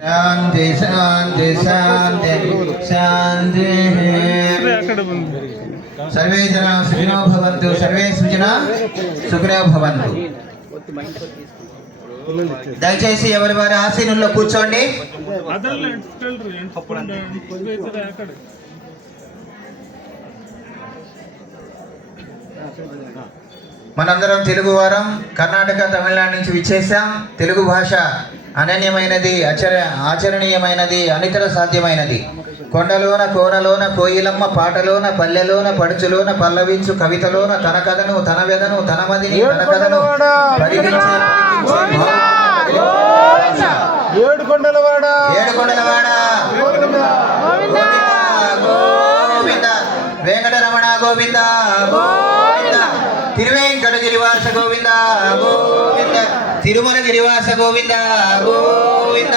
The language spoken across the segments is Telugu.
శాంతి శాంతి శాంతి శాంతి. సర్వే జన సుఖినో భవంతు సర్వే సుజన సుఖినో భవంతు. దయచేసి ఎవరి వారి ఆసీనుల్లో కూర్చోండి. మనందరం తెలుగు వారం కర్ణాటక తమిళనాడు నుంచి విచ్చేసాం తెలుగు భాష అనన్యమైనది ఆచర ఆచరణీయమైనది అనితర సాధ్యమైనది. కొండలోన కోనలోన కోయిలమ్మ పాటలోన పల్లెలోన పడుచులోన పల్లవించు కవితలోన తన కథను తన వెదను తన మదిని తన కథను ఏడు కొండలవాడ ఏడుకొండలవాడ గోవింద? గోవింద వెంకటరమణ గోవింద గోవింద. గోవింద గోవింద. తిరుమల గిరివాస గోవింద గోవింద.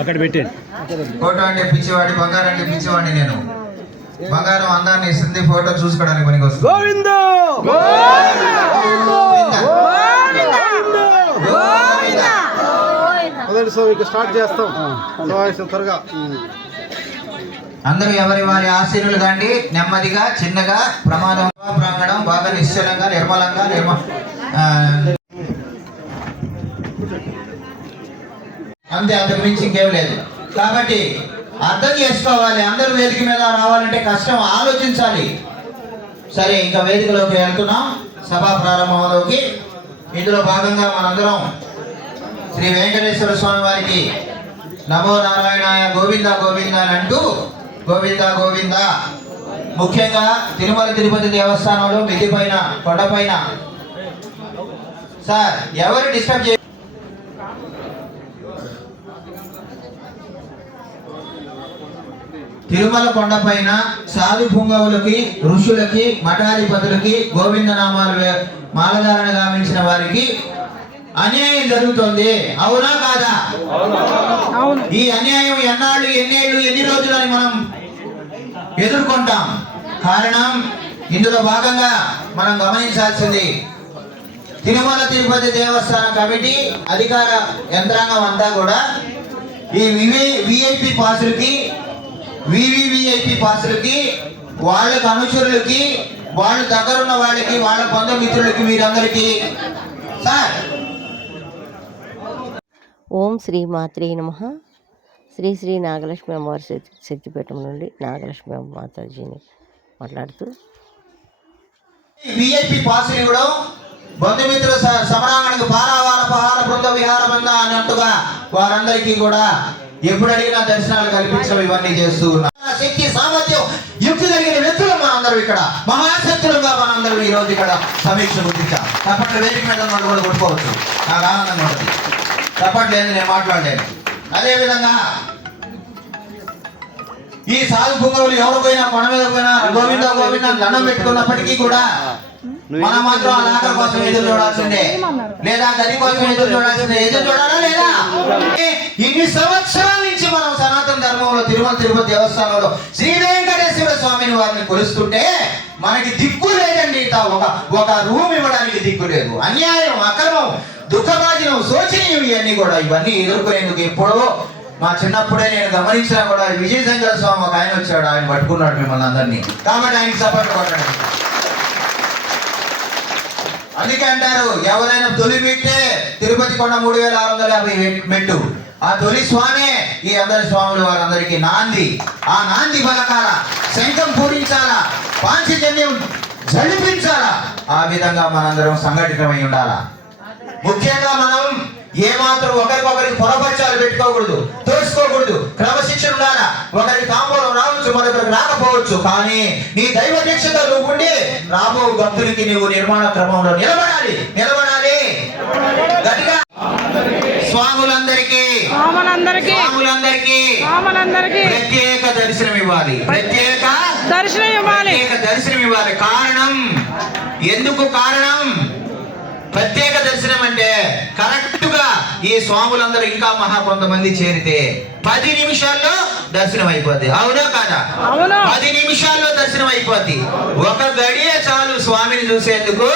అక్కడ పెట్టండి ఫోటో అంటే పిచ్చివాడి బంగారం అంటే పిచ్చివాడిని నేను. బంగారం అందాన్ని ఇస్తుంది ఫోటో చూసుకోవడానికి పనికి వస్తుంది. గోవింద! గోవింద. గోవింద. మొదటి సో ఇక స్టార్ట్ చేస్తాం. సమావేశం త్వరగా. అందరూ ఎవరి వారి ఆశీనులు కాండి నెమ్మదిగా చిన్నగా ప్రమాదం ప్రాంగణం బాగా నిశ్చలంగా నిర్మలంగా నిర్మ అంతే అంతకు మించి ఇంకేం లేదు. కాబట్టి అర్థం చేసుకోవాలి. అందరూ వేదిక మీద రావాలంటే కష్టం ఆలోచించాలి. సరే ఇంకా వేదికలోకి వెళ్తున్నాం. సభా ప్రారంభంలోకి. ఇందులో భాగంగా మనందరం శ్రీ వెంకటేశ్వర స్వామి వారికి నమో నారాయణాయ గోవింద గోవింద అని అంటూ గోవింద గోవింద. ముఖ్యంగా తిరుమల తిరుపతి దేవస్థానంలో మిది కొండపైన సార్ ఎవరు డిస్టర్బ్ చే తిరుమల కొండపైన సాధు పుంగవులకి ఋషులకి మఠాధిపతులకి గోవింద నామాలు వే- మాలధారణ గావించిన వారికి అన్యాయం జరుగుతోంది. అవునా కాదా? ఈ అన్యాయం ఎన్నాళ్ళు ఎన్నేళ్ళు ఎన్ని రోజులు అని మనం ఎదుర్కొంటాం. కారణం ఇందులో భాగంగా మనం గమనించాల్సింది తిరుమల తిరుపతి దేవస్థాన కమిటీ అధికార యంత్రాంగం అంతా కూడా ఈ విఐపి పాసులకి వివివిఐపి పాసులకి వాళ్ళకి అనుచరులకి వాళ్ళ దగ్గరున్న వాళ్ళకి వాళ్ళ బంధుమిత్రులకి మీరందరికీ సార్. ఓం శ్రీ మాత్రే నమ. శ్రీ శ్రీ నాగలక్ష్మి అమ్మవారి శక్తి శక్తిపీఠం నుండి నాగలక్ష్మి అమ్మ మాతాజీని మాట్లాడుతూ విఐపి పాసులు ఇవ్వడం బంధుమిత్ర సమరాంగణకు పారావార పహార బృంద విహారమందా అన్నట్టుగా వారందరికీ కూడా ఎప్పుడు అడిగినా దర్శనాలు కల్పించడం ఇవన్నీ చేస్తూ ఉన్నారు. శక్తి సామర్థ్యం యుక్తి కలిగిన వ్యక్తులు మనందరం ఇక్కడ. మహాశక్తులుగా మనందరం ఈ రోజు ఇక్కడ సమీక్ష ముద్రించాం తప్పట్లు వేదిక మీద వాళ్ళు కూడా కొట్టుకోవచ్చు. నాకు ఆనందంగా ఉంటుంది. తప్పట్లేదు నేను మాట్లాడలేను. అదేవిధంగా ఈ సాధు భూములు ఎవరు పోయినా కొన మీద పోయినా గోవింద గోవింద దండం పెట్టుకున్నప్పటికీ కూడా మనం మాత్రం నాగర కోసం ఎదురు చూడాల్సిందే. లేదా గది కోసం ఎదురు చూడాల్సిందే. ఎదురు చూడాలా లేదా? ఇన్ని సంవత్సరాల నుంచి మనం సనాతన ధర్మంలో తిరుమల తిరుపతి దేవస్థానంలో శ్రీ వెంకటేశ్వర స్వామిని వారిని కొలుస్తుంటే మనకి దిక్కు లేదండి ఇక ఒక ఒక రూమ్ ఇవ్వడానికి దిక్కు లేదు. అన్యాయం అక్రమం దుఃఖభాజనం శోచనీయం ఇవన్నీ కూడా ఇవన్నీ ఎదుర్కొనేందుకు ఎప్పుడో మా చిన్నప్పుడే నేను గమనించినా కూడా విజయ శంకర స్వామి ఒక ఆయన వచ్చాడు. ఆయన పట్టుకున్నాడు మిమ్మల్ని అందరినీ. కాబట్టి ఆయనకి సపోర్ట్ కొట్టండి అందుకే అంటారు ఎవరైనా తొలి మెట్టే తిరుపతి కొండ మూడు వేల ఆరు వందల యాభై మెట్టు. ఆ తొలి స్వామే ఈ అందరి స్వాముల వారందరికీ నాంది. ఆ నాంది బలకాల శంఖం పూరించాలా పాంచజన్యం జడిపించాలా ఆ విధంగా మనందరం సంఘటితమై ఉండాలా. ముఖ్యంగా మనం ఏ మాత్రం ఒకరికొకరికి పొరపచ్చాలు పెట్టుకోకూడదు. రాకపోవచ్చు కానీ నీ దైవ దీక్షతో నువ్వు ఉండి రాబో భక్తులకి నువ్వు నిర్మాణ క్రమంలో నిలబడాలి. నిలబడాలి. గట్టిగా. స్వాములందరికీ. ప్రత్యేక దర్శనం ఇవ్వాలి. ప్రత్యేక దర్శనం ఇవ్వాలి. దర్శనం ఇవ్వాలి. కారణం? ఎందుకు కారణం? ప్రత్యేక దర్శనం అంటే కరెక్ట్గా ఈ స్వాములందరూ ఇంకా మహా కొంతమంది చేరితే పది నిమిషాల్లో దర్శనం అయిపోద్ది అవునా కాదా. పది నిమిషాల్లో దర్శనం అయిపోద్ది ఒక గడియ చాలు స్వామిని చూసేందుకు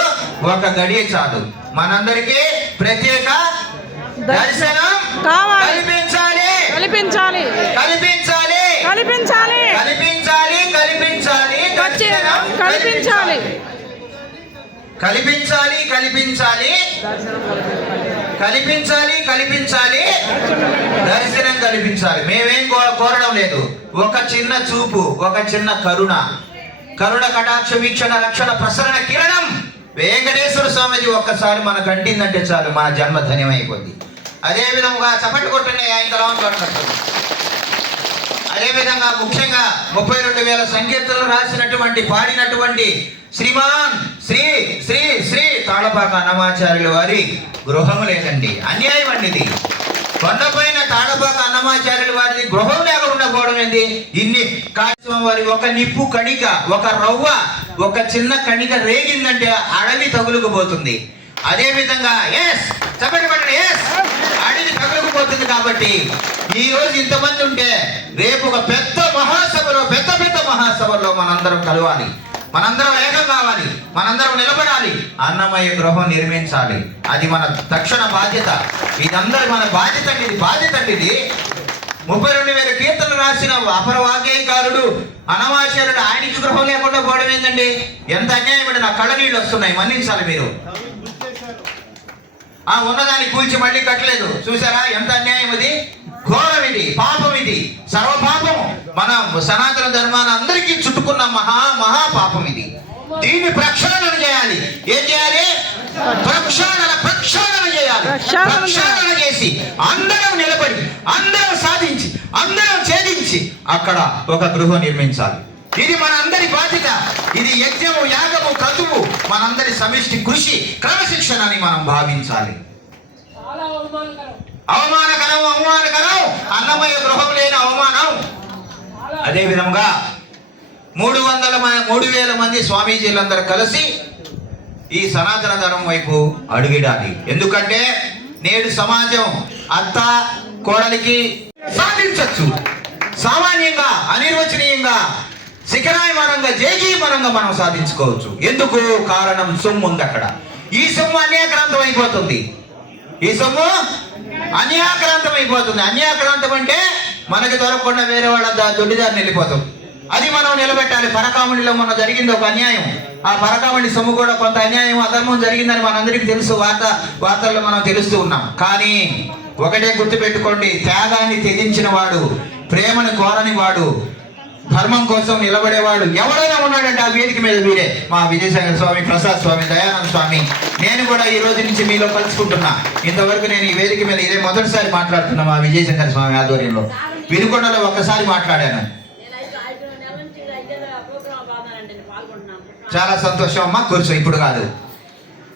ఒక గడియ చాలు. మనందరికీ ప్రత్యేక దర్శనం కావాలి. కల్పించాలి. కల్పించాలి. కల్పించాలి. కల్పించాలి. కల్పించాలి కల్పించాలి. కల్పించాలి. కల్పించాలి కల్పించాలి. కల్పించాలి కల్పించాలి. దర్శనం కల్పించాలి. మేమేం కో- కోరడం లేదు. ఒక చిన్న చూపు ఒక చిన్న కరుణ. కరుణ కటాక్ష వీక్షణ రక్షణ ప్రసరణ కిరణం. వెంకటేశ్వర స్వామిజీ ఒక్కసారి మన కంటిందంటే చాలు మన జన్మ ధన్యమైపోద్ది. అదే విధముగా చప్పటి కొట్టండి ఆయన తలవం కొట్టినట్టు అదే విధంగా ముఖ్యంగా ముప్పై రెండు వేల సంకీర్తనలు రాసినటువంటి పాడినటువంటి శ్రీమాన్ శ్రీ శ్రీ శ్రీ తాళపాక అన్నమాచార్యుల వారి గృహం లేదండి. అన్యాయం అండి ఇది. కొండపైన తాళపాక అన్నమాచార్యుల వారిని గృహం లేకుండా పోవడం ఏంది? ఇన్ని కార్యక్రమం వారి ఒక నిప్పు కణిక ఒక రవ్వ ఒక చిన్న కణిక రేగిందంటే అడవి తగులుకుపోతుంది. అదే విధంగా ఎస్ చెప్పండి ఎస్ అడవి తగులుకుపోతుంది కాబట్టి ఈ రోజు ఇంతమంది ఉంటే రేపు ఒక పెద్ద మహాసభలో పెద్ద పెద్ద మహాసభలో మనందరం కలవాలి. మనందరం ఏకం కావాలి. మనందరం నిలబడాలి. అన్నమయ్య గృహం నిర్మించాలి. అది మన తక్షణ బాధ్యత. ఇదందరి మన బాధ్యత అండి ఇది బాధ్యత అండి ఇది. ముప్పై రెండు వేల కీర్తనలు రాసిన అపర వాగ్గేయకారుడు అనవాచార్యుడు ఆయనకి గృహం లేకుండా పోవడం ఏంటండి ఎంత అన్యాయం నా కళ్ళ నీళ్ళు వస్తున్నాయి మన్నించాలి మీరు. ఆ ఉన్నదాన్ని కూల్చి మళ్ళీ కట్టలేదు. చూసారా ఎంత అన్యాయం ఇది? ఘోరం ఇది పాపం ఇది. సర్వ పాపం మన సనాతన ధర్మాన్ని అందరికీ చుట్టుకున్న మహా మహా పాపం ఇది. దీన్ని ప్రక్షాళన చేయాలి. ఏం చేయాలి? ప్రక్షాళన ప్రక్షాళన చేయాలి. ప్రక్షాళన చేసి అందరం నిలబడి అందరం సాధించి అందరం ఛేదించి అక్కడ ఒక గృహం నిర్మించాలి. ఇది మన అందరి బాధ్యత. ఇది యజ్ఞము యాగము క్రతువు మనందరి సమిష్టి కృషి క్రమశిక్షణ అని మనం భావించాలి. అవమానకరం. అవమానకరం అన్నమయ్య గృహం లేని అవమానం. అదే విధంగా మూడు వందల మూడు వేల మంది స్వామీజీలందరూ కలిసి ఈ సనాతన ధర్మం వైపు అడుగిడాలి. ఎందుకంటే నేడు సమాజం అత్త కోడలికి సాధించచ్చు. సామాన్యంగా అనిర్వచనీయంగా శిఖరాయమానంగా జేజీమానంగా మనం సాధించుకోవచ్చు. ఎందుకు? కారణం సొమ్ము ఉంది అక్కడ. ఈ సొమ్ము అన్యాక్రాంతం అయిపోతుంది. ఈ సొమ్ము అన్యాక్రాంతం అయిపోతుంది. అన్యాక్రాంతం అంటే మనకి దొరకకుండా వేరే వాళ్ళ దా- దొడ్డిదారిని వెళ్ళిపోతాం. అది మనం నిలబెట్టాలి. పరకామణిలో మొన్న జరిగింది ఒక అన్యాయం. ఆ పరకామణి సొమ్ము కూడా కొంత అన్యాయం అధర్మం జరిగిందని మనందరికీ తెలుసు. వార్త వార్తల్లో మనం తెలుస్తూ ఉన్నాం. కానీ ఒకటే గుర్తుపెట్టుకోండి. త్యాగాన్ని త్యజించిన వాడు ప్రేమను కోరని వాడు ధర్మం కోసం నిలబడేవాడు ఎవరైనా ఉన్నాడంటే ఆ వేదిక మీద మీరే. మా విజయసాగర్ స్వామి ప్రసాద్ స్వామి దయానంద స్వామి. నేను కూడా ఈ రోజు నుంచి మీలో కలుసుకుంటున్నా. ఇంతవరకు నేను ఈ వేదిక మీద ఇదే మొదటిసారి మాట్లాడుతున్నా మా విజయశంకర స్వామి ఆధ్వర్యంలో. వినుకొండలో ఒక్కసారి మాట్లాడాను. చాలా సంతోషం అమ్మా కూర్చో ఇప్పుడు కాదు.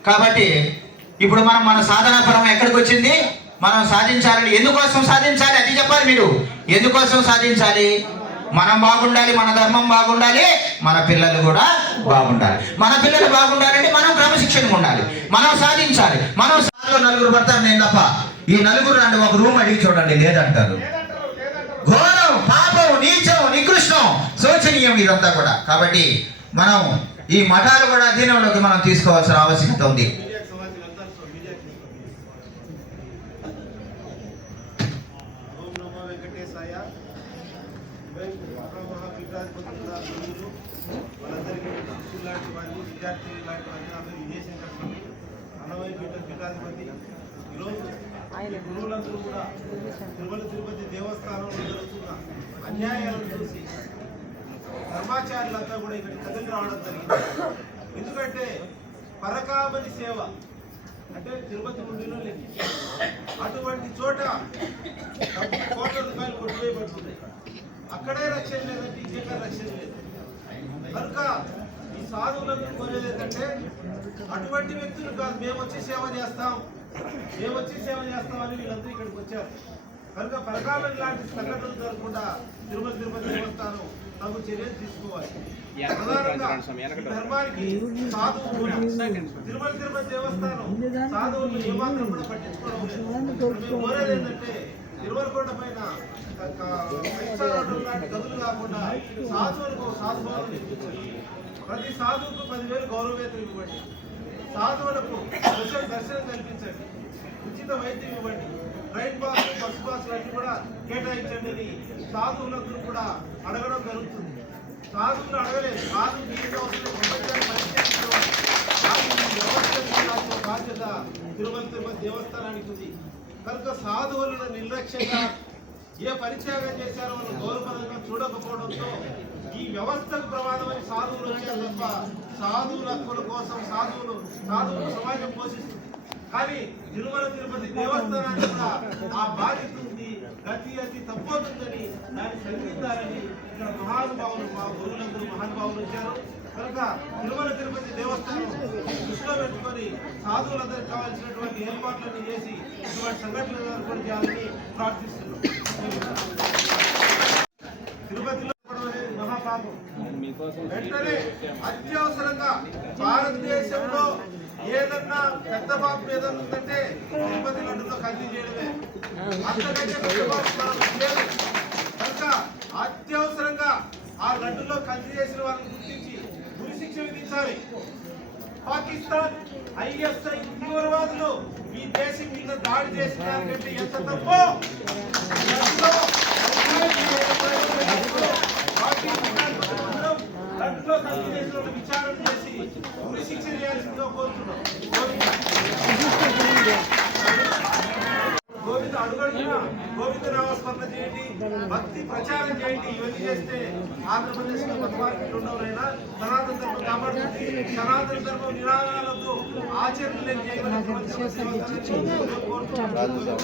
కాబట్టి ఇప్పుడు మనం మన సాధనాపరం ఎక్కడికి వచ్చింది? మనం సాధించాలని ఎందుకోసం సాధించాలి? అది చెప్పాలి మీరు. ఎందుకోసం సాధించాలి? మనం బాగుండాలి మన ధర్మం బాగుండాలి మన పిల్లలు కూడా బాగుండాలి. మన పిల్లలు బాగుండాలంటే మనం క్రమశిక్షణగా ఉండాలి మనం సాధించాలి. మనం నలుగురు పడతారు నేను తప్ప. ఈ నలుగురు రండి ఒక రూమ్ అడిగి చూడండి లేదంటారు. ఘోరం పాపం నీచం నికృష్టం శోచనీయం ఇదంతా కూడా. కాబట్టి మనం ఈ మఠాలు కూడా అధీనంలోకి మనం తీసుకోవాల్సిన ఆవశ్యకత ఉంది ఓం నమో వెంకటేశాయ మహాపీఠాధిపతుల గురువులు వాళ్ళందరికీ శిష్యులు లాంటి వాళ్ళు విద్యార్థులు లాంటి వాళ్ళు అందరూ విజయశంకర స్వామి అన్నమయ్య పీఠ పీఠాధిపతి ఈరోజు ఈ గురువులందరూ కూడా తిరుమల తిరుపతి దేవస్థానంలో జరుగుతున్న అన్యాయాలను చూసి ధర్మాచార్యులంతా కూడా ఇక్కడ కథలు రావడం జరిగింది. ఎందుకంటే పరకామని సేవ అంటే తిరుపతి నుండిలో లెక్కి అటువంటి చోట కోట్ల రూపాయలు కొట్టువేయబడుతుంది అక్కడే రక్షణ లేదంటే ఇంకెక్కడ రక్షణ లేదు. కనుక ఈ సాధువులను కోరేది ఏంటంటే అటువంటి వ్యక్తులు కాదు మేము వచ్చి సేవ చేస్తాం మేము వచ్చి సేవ చేస్తామని వీళ్ళందరూ ఇక్కడికి వచ్చారు. కనుక పరకాలం లాంటి సంఘటనలు జరగకుండా తిరుమల తిరుపతి దేవస్థానం తగు చర్యలు తీసుకోవాలి. ధర్మానికి తిరుమల తిరుపతి దేవస్థానం సాధువులు ఏమాత్రం కూడా పట్టించుకోవడం కోరేది ఏంటంటే పైన గదులు కాకుండా సాధువులకు సాధుభావం ప్రతి సాధువుకు పదివేలు గౌరవ వేతనం ఇవ్వండి. సాధువులకు దర్శనం కల్పించండి. ఉచిత వైద్యం ఇవ్వండి. రైట్ బాస్ బస్ బాస్ అన్ని కూడా కేటాయించండి సాధువులందరూ కూడా అడగడం జరుగుతుంది. సాధువులు అడగలేదు. సాధువు ఏ బాధ్యత తిరుమల తిరుమల దేవస్థానానికి ఉంది. కనుక సాధువులను నిర్లక్ష్యంగా ఏ పరిత్యాగం చేశారో వాళ్ళు గౌరవపరంగా చూడకపోవడంతో ఈ వ్యవస్థకు ప్రమాదమైన సాధువులు వచ్చారు తప్ప సాధువుల హక్కుల కోసం సాధువులు సాధువులు సమాజం పోషిస్తుంది కానీ తిరుమల తిరుపతి దేవస్థానానికి కూడా ఆ బాధ్యత ఉంది. గతి అతి తప్పవుతుందని దాన్ని సరిదిద్దాలని ఇక్కడ మహానుభావులు మా గురువులందరూ మహానుభావులు వచ్చారు. కనుక తిరుమల తిరుపతి దేవస్థానం దృష్టిలో పెట్టుకొని సాధువులందరికీ కావాల్సినటువంటి ఏర్పాట్లను చేసి ఇటువంటి సంఘటనలు ఏర్పాటు చేయాలని ప్రార్థిస్తున్నాం. తిరుపతిలో మహాపాపం. వెంటనే అత్యవసరంగా భారతదేశంలో పెద్ద బాబు ఏదైనా ఉందంటే తిరుపతి లడ్డుతో కల్తీ చేయడమే. అంతకంటే పెద్ద బాబు మనకు లేదు. కనుక అత్యవసరంగా ఆ లడ్డులో కల్తీ చేసిన వాళ్ళని గుర్తించి గురి శిక్ష విధించాలి. పాకిస్తాన్ ఐఎస్ఐ తీవ్రవాదులు ఈ దేశం మీద దాడి చేసిన దానికంటే ఎంత తప్పో? ప్రభుత్వం కల్తీ చేసిన విచారణ చేసి ఉరి శిక్ష కోరుతున్నాం. గోవింద అడుగడుగున చేయండి భక్తి ప్రచారం చేయండి. ఇవన్నీ చేస్తే ఆంధ్రప్రదేశ్లో మత మార్పులు ఉండవునైనా సనాతన ధర్మం కాపాడుతుంది సనాతన ధర్మం నినాదాలతో ఆచరణ లేని కోరుతున్నాను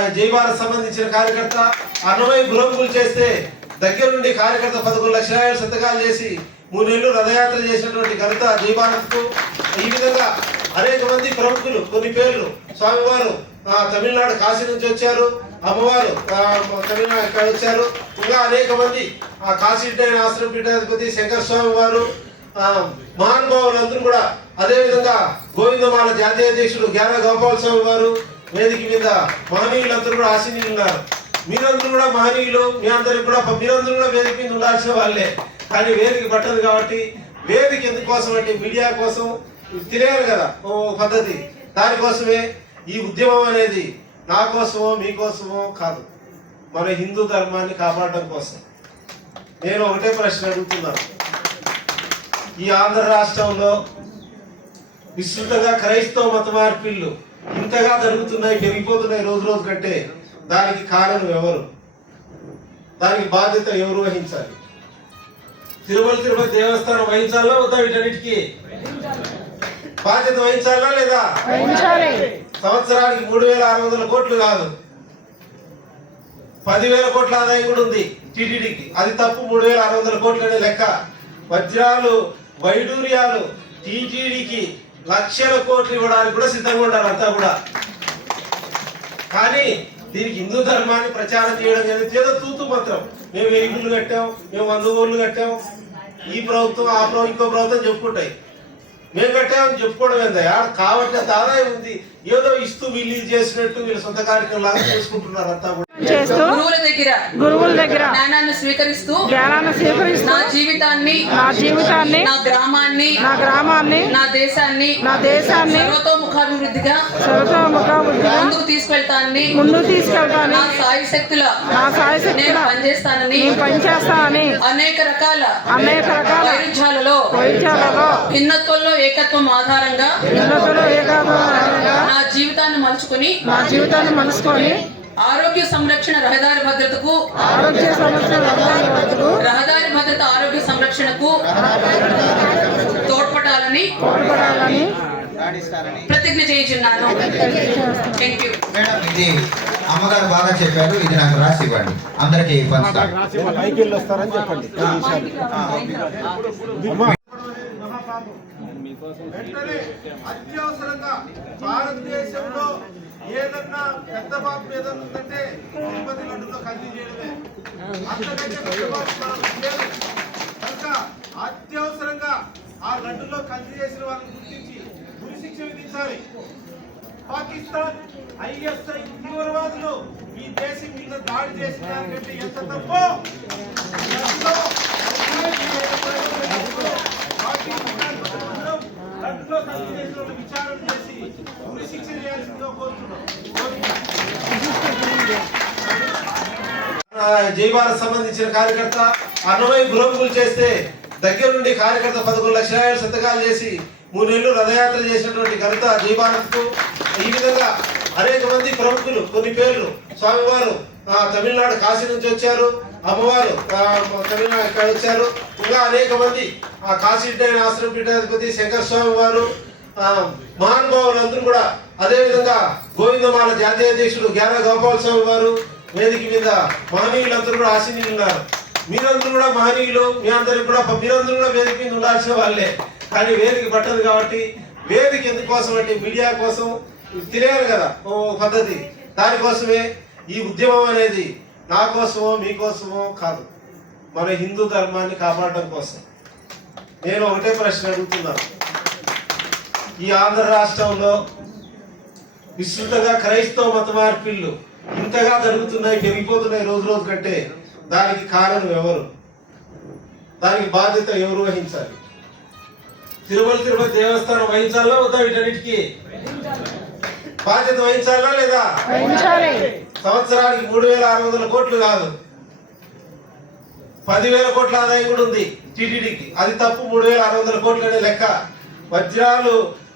ఆ, సంబంధించిన కార్యకర్త అన్నమయ్య గృహములు చేస్తే దగ్గర నుండి కార్యకర్త పదకొండు లక్షల ఏడు సంతకాలు చేసి మూడు నెలలు రథయాత్ర చేసినటువంటి ఘనత జైభారత్కు ఈ విధంగా అనేక మంది ప్రముఖులు కొన్ని పేర్లు స్వామివారు తమిళనాడు కాశీ నుంచి వచ్చారు అమ్మవారు తమిళనాడు ఇక్కడ వచ్చారు. ఇంకా అనేక మంది ఆ కాశీ ఆశ్రమ పీఠాధిపతి శంకర స్వామి వారు ఆ, మహానుభావులందరూ కూడా అదేవిధంగా గోవిందమాల జాతీయ అధ్యక్షుడు జ్ఞాన గోపాల స్వామి వారు వేదిక మీద మహనీయులందరూ కూడా ఆశీనులు మీరందరూ కూడా మహనీయులు మీ అందరికి కూడా మీరందరూ కూడా వేదిక మీద ఉండాల్సిన వాళ్ళే. కానీ వేదిక పట్టదు కాబట్టి వేదిక ఎందుకోసం అంటే మీడియా కోసం తెలియాలి కదా ఓ పద్ధతి. దానికోసమే ఈ ఉద్యమం అనేది నా కోసమో మీకోసమో కాదు. మన హిందూ ధర్మాన్ని కాపాడడం కోసం. నేను ఒకటే ప్రశ్న అడుగుతున్నాను. ఈ ఆంధ్ర రాష్ట్రంలో విస్తృతంగా క్రైస్తవ మత మార్పిళ్ళు ఇంతగా జరుగుతున్నాయి పెరిగిపోతున్నాయి రోజు రోజు కంటే దానికి కారణం ఎవరు? దానికి బాధ్యత ఎవరు వహించాలి? తిరుమల తిరుపతి దేవస్థానం వహించాలా వద్దా వీటన్నిటికీ? బాధ్యత వహించాలా లేదా? సంవత్సరానికి మూడు వేల ఆరు వందల కోట్లు కాదు. పదివేల కోట్ల ఆదాయం కూడా ఉంది టీటీడీకి. అది తప్పు మూడు వేల ఆరు వందల కోట్లు అనే లెక్క. వజ్రాలు వైడూర్యాలు టీటీడీకి లక్షల కోట్లు ఇవ్వడానికి కూడా సిద్ధంగా ఉంటారు అంతా కూడా. కానీ దీనికి హిందూ ధర్మాన్ని ప్రచారం చేయడం అనేది ఏదో తూతు మాత్రం. మేము వెయ్యి గుళ్ళు కట్టాం మేము వంద ఊర్లు కట్టాం. ఈ ప్రభుత్వం ఆ ప్రభుత్వం ఇంకో ప్రభుత్వం చెప్పుకుంటాయి. మేము కట్టామని చెప్పుకోవడం ఏందయ్యా కాబట్టి ఆదాయం ఉంది. ఏదో ఇస్తూ వీళ్ళు చేసినట్టు వీళ్ళు సొంత కార్యక్రమం లాగా చేసుకుంటున్నారు అంతా కూడా. చేస్తూ గురువుల దగ్గర గురువుల దగ్గర జ్ఞానాన్ని స్వీకరిస్తూ జ్ఞానాన్ని స్వీకరిస్తూ నా జీవితాన్ని నా జీవితాన్ని నా గ్రామాన్ని నా గ్రామాన్ని నా దేశాన్ని నా దేశాన్ని సర్వతోముఖాభివృద్ధిగా సర్వతోముఖాభివృద్ధిగా ముందుకు తీసుకెళ్తానని ముందుకు తీసుకెళ్తానని నా సాయి శక్తుల నా నేను సాయశక్తిగా పనిచేస్తానని నేను పనిచేస్తానని అనేక రకాల అనేక రకాల వైరుధ్యాలలో వైద్యాలలో భిన్నత్వంలో ఏకత్వం ఆధారంగా ఉన్నతులు ఏకాగ్రంగా నా జీవితాన్ని మలుచుకుని నా జీవితాన్ని మనసుకొని ఆరోగ్య సంరక్షణ రహదారి భద్రతకు ఆరోగ్య సమస్యల రహదారులకు రహదారి భద్రత ఆరోగ్య సంరక్షణకు తోడ్పడాలని తోడ్పడాలని ప్రతిజ్ఞ చేయించున్నాను. థ్యాంక్ యూ మేడం ఇది అమ్మగారు బాగా చెప్పారు ఇది నాకు రాసి ఇవ్వండి. అందరికీ పంచుతాను. వెంటనే అత్యవసరంగా భారతదేశంలో ఏదన్నా పెద్ద పాపం ఏదన్నా ఉందంటే తిరుపతి లడ్డులో కల్తీ చేయడమే. అంతకంటే పెద్ద పాపం లేదు కనుక అత్యవసరంగా ఆ లడ్డులో కల్తీ చేసిన వాళ్ళని గుర్తించి గురి శిక్ష విధించాలి. పాకిస్తాన్ ఐఎస్ఐ తీవ్రవాదులు ఈ దేశం మీద దాడి చేసిన దానికంటే ఎంత తప్పు? పాకిస్తాన్ ప్రభుత్వం చేసిన విచారణ చేసి సంబంధించిన కార్యకర్త అన్నమయ్య గృహములు చేస్తే దగ్గర నుండి కార్యకర్త పదకొండు లక్షల సంతకాలు చేసి మూడు నెలలు రథయాత్ర చేసినటువంటి ఘనత జైభారత్కు ఈ విధంగా అనేక మంది ప్రముఖులు కొన్ని పేర్లు స్వామివారు తమిళనాడు కాశీ నుంచి వచ్చారు అమ్మవారు తమిళనాడు ఇక్కడ వచ్చారు. ఇంకా అనేక మంది కాశీ ఆశ్రమ పీఠాధిపతి శంకర స్వామి వారు మహానుభావులందరూ కూడా అదే విధంగా గోవిందమాల జాతీయ అధ్యక్షుడు జ్ఞాన గోపాల స్వామి వారు వేదిక మీద మహనీయులందరూ కూడా ఆశీనులు మీరందరూ కూడా మహనీయులు మీ అందరికి కూడా మీరందరూ కూడా వేదిక మీద ఉండాల్సిన వాళ్ళే. కానీ వేదిక పట్టదు కాబట్టి వేదిక ఎందుకోసం అంటే మీడియా కోసం తెలియాలి కదా ఓ పద్ధతి. దానికోసమే ఈ ఉద్యమం అనేది నా కోసమో మీకోసమో కాదు. మన హిందూ ధర్మాన్ని కాపాడడం కోసం. నేను ఒకటే ప్రశ్న అడుగుతున్నాను. ఈ ఆంధ్ర రాష్ట్రంలో విస్తృతంగా క్రైస్తవ మత మార్పిళ్ళు ఇంతగా జరుగుతున్నాయి పెరిగిపోతున్నాయి రోజు రోజు కంటే దానికి కారణం ఎవరు? దానికి బాధ్యత ఎవరు వహించాలి? తిరుమల తిరుపతి దేవస్థానం వహించాలా వద్దా వీటన్నిటికీ? బాధ్యత వహించాలా లేదా? సంవత్సరానికి మూడు వేల ఆరు వందల కోట్లు కాదు. పదివేల కోట్ల ఆదాయం కూడా ఉంది టీటీడీకి. అది తప్పు మూడు వేల ఆరు వందల కోట్లు అనే లెక్క. వజ్రాలు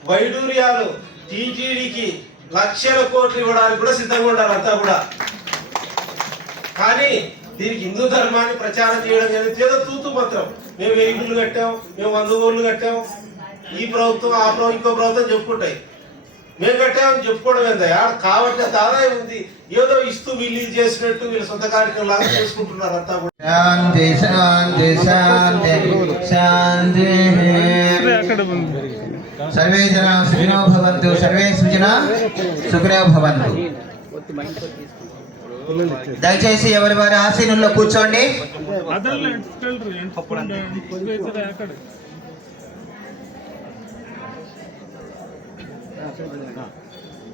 వైడూర్యాలు టీటీడీకి లక్షల కోట్లు ఇవ్వడానికి కూడా సిద్ధంగా ఉంటారు అంతా కూడా. కానీ దీనికి హిందూ ధర్మాన్ని ప్రచారం చేయడం అనేది ఏదో తూతు మాత్రం. మేము వెయ్యి గుళ్ళు కట్టాం మేము వంద ఊళ్ళు కట్టాం. ఈ ప్రభుత్వం ఆ ప్రభుత్వం ఇంకో ప్రభుత్వం చెప్పుకుంటాయి. మేము కట్టామని చెప్పుకోవడం ఏందయ్యా కాబట్టి ఆదాయం ఉంది. ఏదో ఇస్తూ వీళ్ళు ఇది చేసినట్టు వీళ్ళు సొంత కార్యక్రమం లాగా చేసుకుంటున్నారు అంతా కూడా. శాంతి శాంతి శాంతి శాంతి. అక్కడ ఉంది. సర్వే జన సుఖినో భవంతు సర్వే సుజన సుఖినో భవంతు. దయచేసి ఎవరి వారి ఆసీనుల్లో కూర్చోండి.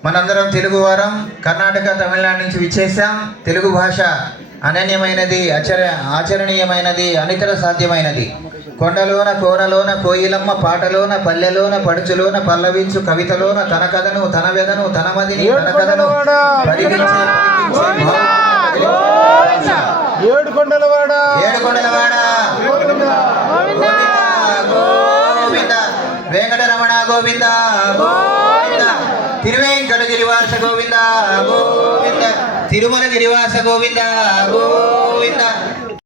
మనందరం తెలుగు వారం కర్ణాటక తమిళనాడు నుంచి విచ్చేసాం తెలుగు భాష అనన్యమైనది ఆచరణీయమైనది అనితర సాధ్యమైనది. కొండలోన కోనలోన కోయిలమ్మ పాటలోన పల్లెలోన పడుచులోన పల్లవించు కవితలోన తన కథను తన వ్యధను తన మదిని తన కథను. ఏడు కొండలవాడ. గోవింద. గోవింద. వెంకటరమణ గోవింద. గోవింద. తిరువేంకట గిరివాస గోవింద. గోవింద. తిరుమల గిరివాస గోవింద. గోవింద.